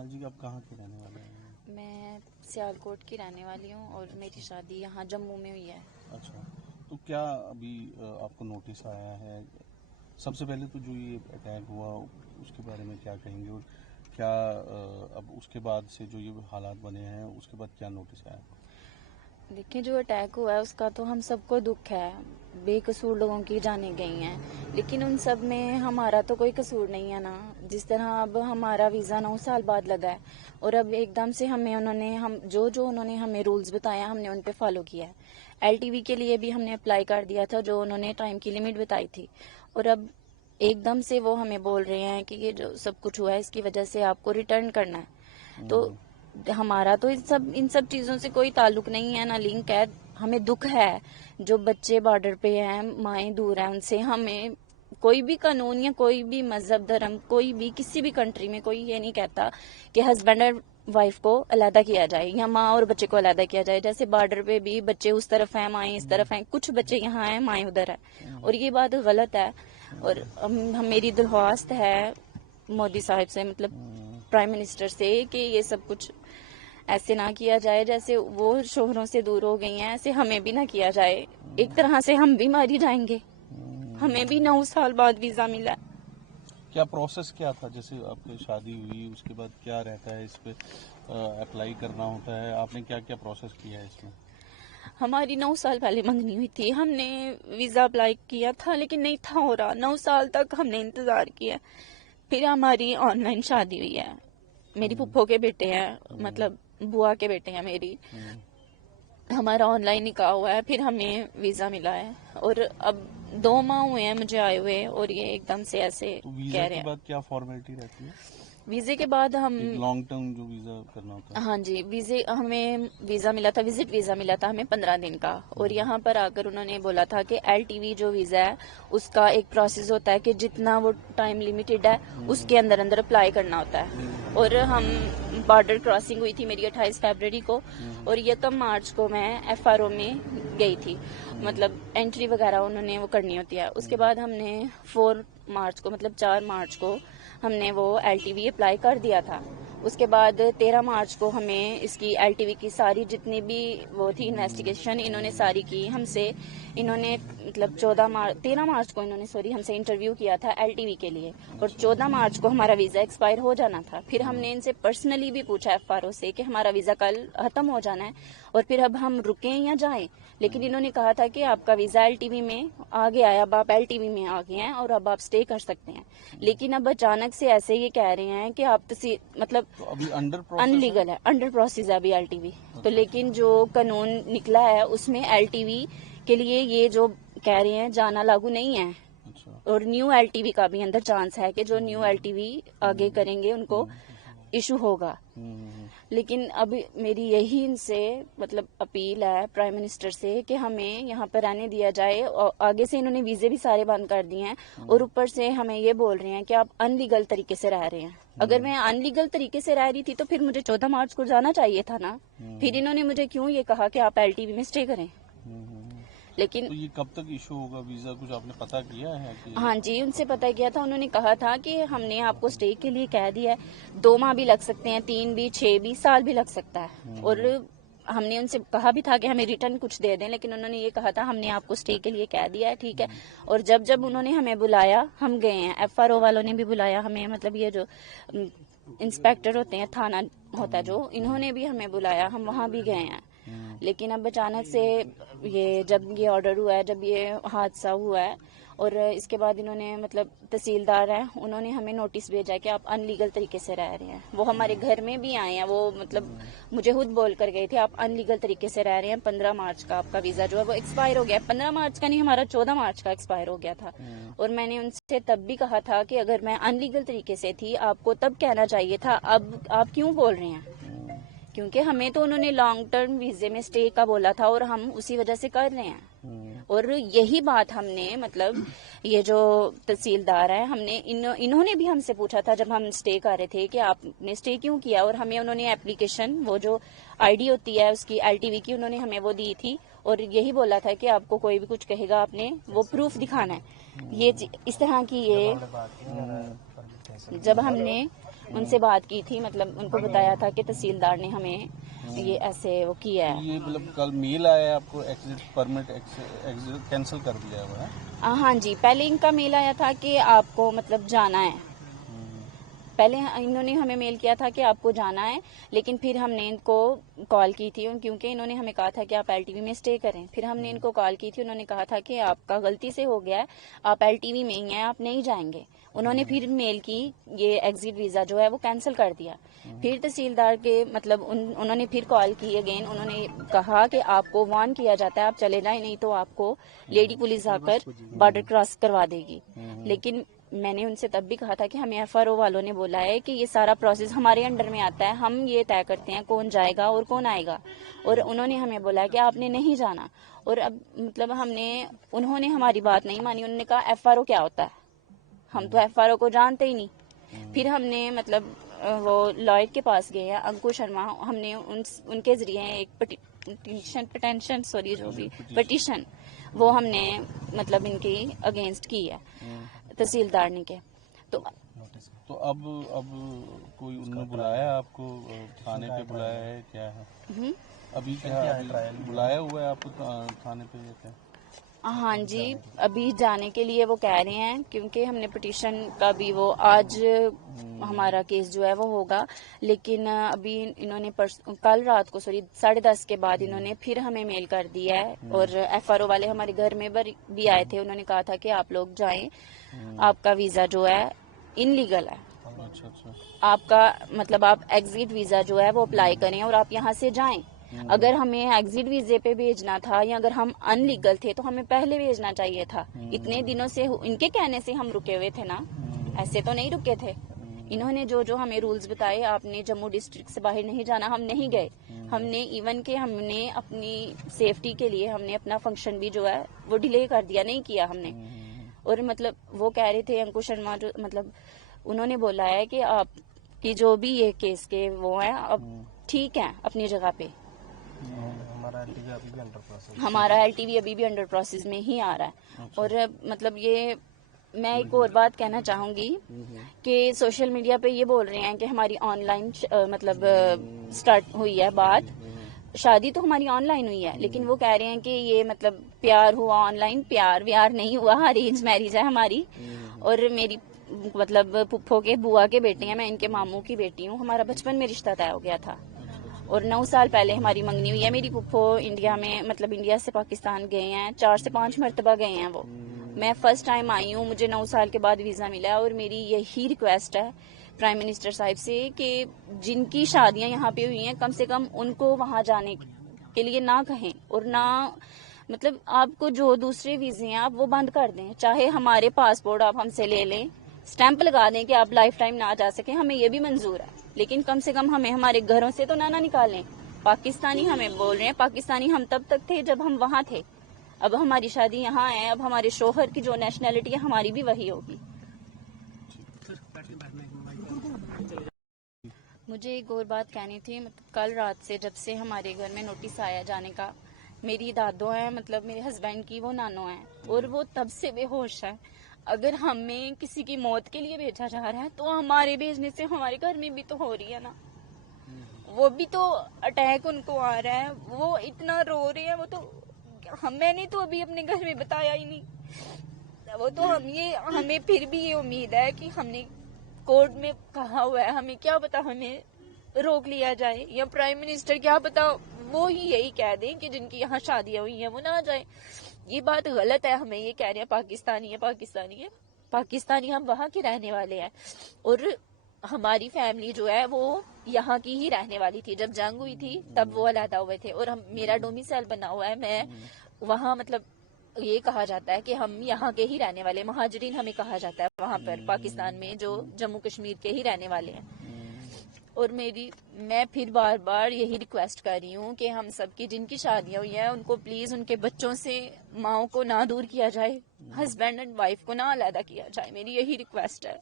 منال جی آپ کہاں کے رہنے والے ہیں؟ میں سیالکوٹ کی رہنے والی ہوں اور میری شادی یہاں جموں میں ہوئی ہے. اچھا، تو کیا ابھی آپ کو نوٹس آیا ہے؟ سب سے پہلے تو جو یہ اٹیک ہوا اس کے بارے میں کیا کہیں گے، اور کیا اب اس کے بعد سے جو یہ حالات بنے ہیں اس کے بعد کیا نوٹس آیا؟ دیکھیں، جو اٹیک ہوا ہے اس کا تو ہم سب کو دکھ ہے. بے قصور لوگوں کی جانیں گئی ہیں، لیکن ان سب میں ہمارا تو کوئی قصور نہیں ہے نا. جس طرح اب ہمارا ویزا 9 سال بعد لگا ہے اور اب ایک دم سے انہوں نے ہمیں رولز بتایا ہم نے ان پہ فالو کیا ہے. LTV کے لیے بھی ہم نے اپلائی کر دیا تھا جو انہوں نے ٹائم کی لمٹ بتائی تھی، اور اب ایک دم سے وہ ہمیں بول رہے ہیں کہ یہ جو سب کچھ ہوا ہے اس کی وجہ سے آپ کو ریٹرن کرنا ہے. تو ہمارا تو ان سب چیزوں سے کوئی تعلق نہیں ہے، نہ لنک ہے. ہمیں دکھ ہے جو بچے بارڈر پہ ہیں، مائیں دور ہیں، ان سے ہمیں کوئی بھی قانون یا کوئی بھی مذہب دھرم کوئی بھی کسی بھی کنٹری میں کوئی یہ نہیں کہتا کہ ہسبینڈ اور وائف کو علیحدہ کیا جائے یا ماں اور بچے کو علیحدہ کیا جائے. جیسے بارڈر پہ بھی بچے اس طرف ہیں، مائیں اس طرف ہیں، کچھ بچے یہاں ہیں، مائیں ادھر ہیں، اور یہ بات غلط ہے. اور میری درخواست ہے مودی صاحب سے، مطلب پرائم منسٹر سے، کہ یہ سب کچھ ایسے نہ کیا جائے. جیسے وہ شوہروں سے دور ہو گئی ہیں ایسے ہمیں بھی نہ کیا جائے. ایک طرح سے ہم بھی ماری جائیں گے. ہمیں بھی 9 سال بعد ویزا ملا. کیا پروسیس کیا تھا؟ جیسے آپ کی شادی ہوئی اس کے بعد کیا رہتا ہے؟ اس پہ اپلائی کرنا ہوتا ہے، آپ نے کیا کیا پروسیس کیا ہے اس میں؟ ہماری 9 سال پہلے منگنی ہوئی تھی، ہم نے ویزا اپلائی کیا تھا لیکن نہیں تھا ہو رہا. 9 سال تک ہم نے انتظار کیا. پھر ہماری آن لائن شادی ہوئی ہے. میری پھپھو کے بیٹے ہیں، مطلب بوا کے بیٹے ہیں میری. ہمارا آن لائن نکاح ہوا ہے، پھر ہمیں ویزا ملا ہے، اور اب 2 ماہ ہوئے ہیں مجھے آئے ہوئے، اور یہ ایک دم سے ایسے تو ویزا کہہ رہے کے ہیں. بعد کیا فارمیلٹی رہتی ہے؟ ویزے کے بعد ہم لانگ ٹرم جو ویزا کرنا ہوتا ہے؟ ہاں جی، ہمیں ویزا ملا تھا، وزٹ ویزا ملا تھا ہمیں 15 دن کا. اور یہاں پر آ کر انہوں نے بولا تھا کہ LTV جو ویزا ہے اس کا ایک پروسیس ہوتا ہے کہ جتنا وہ ٹائم لمیٹڈ ہے اس کے اندر اپلائی کرنا ہوتا ہے. اور ہم بارڈر کراسنگ ہوئی تھی میری 28 فیبروری کو، اور 1 مارچ کو میں FRO میں گئی تھی. مطلب انٹری وغیرہ انہوں نے وہ کرنی ہوتی ہے. اس کے بعد ہم نے 4 مارچ کو، مطلب 4 مارچ کو ہم نے وہ LTV اپلائی کر دیا تھا. اس کے بعد 13 مارچ کو ہمیں اس کی LTV کی ساری جتنی بھی وہ تھی انویسٹیگیشن انہوں نے ساری کی ہم سے. انہوں نے مطلب 13 مارچ کو انہوں نے ہم سے انٹرویو کیا تھا LTV کے لیے، اور 14 مارچ کو ہمارا ویزا ایکسپائر ہو جانا تھا. پھر ہم نے ان سے پرسنلی بھی پوچھا FRO سے کہ ہمارا ویزا کل ختم ہو جانا ہے اور پھر اب ہم رکیں یا جائیں، لیکن انہوں نے کہا تھا کہ آپ کا ویزا LTV میں آ گیا ہے، اب آپ LTV میں آ گئے ہیں اور اب آپ اسٹے کر سکتے ہیں. لیکن اب اچانک سے ایسے یہ کہہ رہے ہیں کہ آپ مطلب ابھی انڈر انلیگل ہے، انڈر پروسیس ہے ابھی LTV. تو لیکن جو قانون نکلا ہے اس میں LTV کے لیے یہ جو کہہ رہے ہیں جانا لاگو نہیں ہے. اور نیو LTV کا بھی اندر چانس ہے کہ جو نیو LTV آگے کریں گے ان کو ایشو ہوگا. لیکن اب میری یہی ان سے مطلب اپیل ہے پرائم منسٹر سے کہ ہمیں یہاں پر رہنے دیا جائے. اور آگے سے انہوں نے ویزے بھی سارے بند کر دیے ہیں، اور اوپر سے ہمیں یہ بول رہے ہیں کہ آپ ان لیگل طریقے سے رہ رہے ہیں. اگر میں ان لیگل طریقے سے رہ رہی تھی تو پھر مجھے 14 مارچ کو جانا چاہیے تھا نا. پھر انہوں نے مجھے کیوں یہ کہا کہ آپ LTV میں اسٹے کریں. لیکن تو یہ کب تک ایشو ہوگا ویزا، کچھ آپ نے پتہ کیا ہے کہ؟ ہاں جی، ان سے پتہ کیا تھا. انہوں نے کہا تھا کہ ہم نے آپ کو اسٹے کے لیے کہہ دیا ہے، 2 ماہ بھی لگ سکتے ہیں، 3 بھی، 6 بھی، سال بھی لگ سکتا ہے. اور ہم نے ان سے کہا بھی تھا کہ ہمیں ریٹرن کچھ دے دیں، لیکن انہوں نے یہ کہا تھا ہم نے آپ کو اسٹے کے لیے کہہ دیا ہے، ٹھیک ہے. اور جب انہوں نے ہمیں بلایا ہم گئے ہیں. FRO والوں نے بھی بلایا ہمیں، مطلب یہ جو انسپیکٹر ہوتے ہیں، تھانہ ہوتا ہے جو، انہوں نے بھی ہمیں بلایا، ہم وہاں بھی گئے ہیں. لیکن اب اچانک سے جب یہ آرڈر ہوا ہے، جب یہ حادثہ ہوا ہے، اور اس کے بعد انہوں نے مطلب تحصیلدار ہیں انہوں نے ہمیں نوٹس بھیجا کہ آپ ان لیگل طریقے سے رہ رہے ہیں. وہ ہمارے گھر میں بھی آئے ہیں، وہ مطلب مجھے خود بول کر گئے تھے آپ ان لیگل طریقے سے رہ رہے ہیں. 15 مارچ کا آپ کا ویزا جو ہے وہ ایکسپائر ہو گیا. 15 مارچ کا نہیں، ہمارا 14 مارچ کا ایکسپائر ہو گیا تھا. اور میں نے ان سے تب بھی کہا تھا کہ اگر میں ان لیگل طریقے سے تھی آپ کو تب کہنا چاہیے تھا، اب آپ کیوں بول رہے ہیں؟ کیونکہ ہمیں تو انہوں نے لانگ ٹرم ویزے میں اسٹے کا بولا تھا اور ہم اسی وجہ سے کر رہے ہیں. اور یہی بات ہم نے مطلب یہ جو تحصیلدار ہے، ہم نے انہوں نے بھی ہم سے پوچھا تھا جب ہم اسٹے کر رہے تھے کہ آپ نے اسٹے کیوں کیا، اور ہمیں انہوں نے اپلیکیشن وہ جو ID ہوتی ہے اس کی LTV کی انہوں نے ہمیں وہ دی تھی، اور یہی بولا تھا کہ آپ کو کوئی بھی کچھ کہے گا آپ نے وہ پروف دکھانا ہے. یہ اس طرح کی یہ جب ہم نے ان سے بات کی تھی, مطلب ان کو بتایا تھا کہ تحصیلدار نے ہمیں یہ ایسے وہ کیا ہے. یہ مطلب کل میل آیا ہے آپ کو ایگزٹ پرمٹ کینسل کر دیا ہوا ہے؟ ہاں جی, پہلے ان کا میل آیا تھا کہ آپ کو مطلب جانا ہے. پہلے انہوں نے ہمیں میل کیا تھا کہ آپ کو جانا ہے, لیکن پھر ہم نے ان کو کال کی تھی کیونکہ انہوں نے ہمیں کہا تھا کہ آپ ایل ٹی وی میں اسٹے کریں. پھر ہم نے ان کو کال کی تھی, انہوں نے کہا تھا کہ آپ کا غلطی سے ہو گیا ہے, آپ ایل ٹی وی میں ہی ہیں, آپ نہیں جائیں گے. انہوں نے پھر میل کی, یہ ایگزٹ ویزا جو ہے وہ کینسل کر دیا. پھر تحصیلدار کے مطلب انہوں نے پھر کال کی اگین, انہوں نے کہا کہ آپ کو وارن کیا جاتا ہے, آپ چلے جائیں, نہیں تو آپ کو لیڈی پولیس آ کر بارڈر کراس کروا دے گی. لیکن میں نے ان سے تب بھی کہا تھا کہ ہمیں ایف آر او والوں نے بولا ہے کہ یہ سارا پروسیس ہمارے انڈر میں آتا ہے, ہم یہ طے کرتے ہیں کون جائے گا اور کون آئے گا, اور انہوں نے ہمیں بولا کہ آپ نے نہیں جانا. اور اب مطلب انہوں نے ہماری بات نہیں مانی, انہوں نے کہا ایف آر او کیا ہوتا ہے, ہم تو ایف آر او کو جانتے ہی نہیں. پھر ہم نے مطلب وہ لائر کے پاس گئے ہیں, انکو شرما, ہم نے ان کے ذریعے ایک پٹیشن وہ ہم نے مطلب ان کی اگینسٹ کی ہے تحصیلدار نے کے. تو اب کوئی انہوں نے بلایا آپ کو تھانے پہ, بلایا ہے کیا ہے ابھی, کیا بلایا ہوا ہے آپ کو تھانے پہ یا کیا؟ ہاں جی, ابھی جانے کے لیے وہ کہہ رہے ہیں, کیونکہ ہم نے پٹیشن کا بھی وہ آج ہمارا کیس جو ہے وہ ہوگا. لیکن ابھی انہوں نے کل رات کو 10:30 کے بعد انہوں نے پھر ہمیں میل کر دیا ہے, اور ایف آر او والے ہمارے گھر میں بھی آئے تھے. انہوں نے کہا تھا کہ آپ لوگ جائیں, آپ کا ویزا جو ہے ان لیگل ہے, آپ کا مطلب آپ ایگزٹ ویزا جو ہے وہ اپلائی کریں اور آپ یہاں سے جائیں. اگر ہمیں ایگزٹ ویزے پہ بھیجنا تھا, یا اگر ہم ان لیگل تھے تو ہمیں پہلے بھیجنا چاہیے تھا. اتنے دنوں سے ان کے کہنے سے ہم رکے ہوئے تھے نا, ایسے تو نہیں رکے تھے. انہوں نے جو ہمیں رولز بتائے, آپ نے جموں ڈسٹرکٹ سے باہر نہیں جانا, ہم نہیں گئے. ہم نے ایون کہ ہم نے اپنی سیفٹی کے لیے ہم نے اپنا فنکشن بھی جو ہے وہ ڈیلے کر دیا, نہیں کیا ہم نے. اور مطلب وہ کہہ رہے تھے انکو شرما, جو مطلب انہوں نے بولا ہے کہ آپ کی جو بھی یہ کیس کے وہ ہیں اب ٹھیک ہیں اپنی جگہ پہ, ہمارا ایل ٹی وی ابھی بھی انڈر پروسیس میں ہی آ رہا ہے. اور مطلب یہ میں ایک اور بات کہنا چاہوں گی کہ سوشل میڈیا پہ یہ بول رہے ہیں کہ ہماری آن لائن مطلب سٹارٹ ہوئی ہے بات, شادی تو ہماری آن لائن ہوئی ہے, لیکن وہ کہہ رہے ہیں کہ یہ مطلب پیار ہوا آن لائن, پیار ویار نہیں ہوا, ارینج میرج ہے ہماری. اور میری مطلب پھپھو کے بوا کے بیٹے ہیں, میں ان کے ماموں کی بیٹی ہوں, ہمارا بچپن میں رشتہ طے ہو گیا تھا, اور 9 سال پہلے ہماری منگنی ہوئی ہے. میری پھپھو انڈیا میں مطلب انڈیا سے پاکستان گئے ہیں, 4 سے 5 مرتبہ گئے ہیں وہ. میں فرسٹ ٹائم آئی ہوں, مجھے 9 سال کے بعد ویزا ملا ہے, اور میری یہی ریکویسٹ ہے پرائم منسٹر صاحب سے کہ جن کی شادیاں یہاں پہ ہوئی ہیں کم سے کم ان کو وہاں جانے کے لیے نہ کہیں, اور نہ مطلب آپ کو جو دوسرے ویزے ہیں آپ وہ بند کر دیں. چاہے ہمارے پاسپورٹ آپ ہم سے لے لیں, اسٹیمپ لگا دیں کہ آپ لائف ٹائم نہ جا سکیں, ہمیں یہ بھی منظور ہے, لیکن کم سے کم ہمیں ہمارے گھروں سے تو نہ نکالیں. پاکستانی ہمیں بول رہے ہیں, پاکستانی ہم تب تک تھے جب ہم وہاں تھے, اب ہماری شادی یہاں ہے, اب ہمارے شوہر کی جو نیشنلٹی ہے ہماری بھی وہی ہوگی. مجھے ایک اور بات کہنی تھی, مطلب کل رات سے جب سے ہمارے گھر میں نوٹس آیا جانے کا, میری دادو ہیں مطلب میرے ہسبینڈ کی وہ نانو ہیں, اور وہ تب سے بے ہوش ہے. اگر ہمیں کسی کی موت کے لیے بھیجا جا رہا ہے تو ہمارے بھیجنے سے ہمارے گھر میں بھی تو ہو رہی ہے نا, وہ بھی تو اٹیک ان کو آ رہا ہے, وہ اتنا رو رہے ہیں, وہ تو میں نے تو ابھی اپنے گھر میں بتایا ہی نہیں. وہ تو ہمیں پھر بھی یہ امید ہے کہ ہم نے کورٹ میں کہا ہوا ہے, ہمیں کیا پتا ہمیں روک لیا جائے, یا پرائم منسٹر کیا پتا وہ ہی یہی کہہ دیں کہ جن کی یہاں شادیاں ہوئی ہیں وہ نہ جائیں. یہ بات غلط ہے, ہمیں یہ کہہ رہے ہیں پاکستانی ہے, پاکستانی ہم وہاں کے رہنے والے ہیں, اور ہماری فیملی جو ہے وہ یہاں کی ہی رہنے والی تھی. جب جنگ ہوئی تھی تب وہ علیحدہ ہوئے تھے, اور میرا ڈومیسائل بنا ہوا ہے, میں وہاں مطلب یہ کہا جاتا ہے کہ ہم یہاں کے ہی رہنے والے, مہاجرین ہمیں کہا جاتا ہے وہاں پر پاکستان میں جو جموں کشمیر کے ہی رہنے والے ہیں. اور میں پھر بار بار یہی ریکویسٹ کر رہی ہوں کہ ہم سب کی جن کی شادیاں ہوئی ہیں ان کو پلیز ان کے بچوں سے ماؤں کو نہ دور کیا جائے, ہسبینڈ اینڈ وائف کو نہ علیحدہ کیا جائے, میری یہی ریکویسٹ ہے.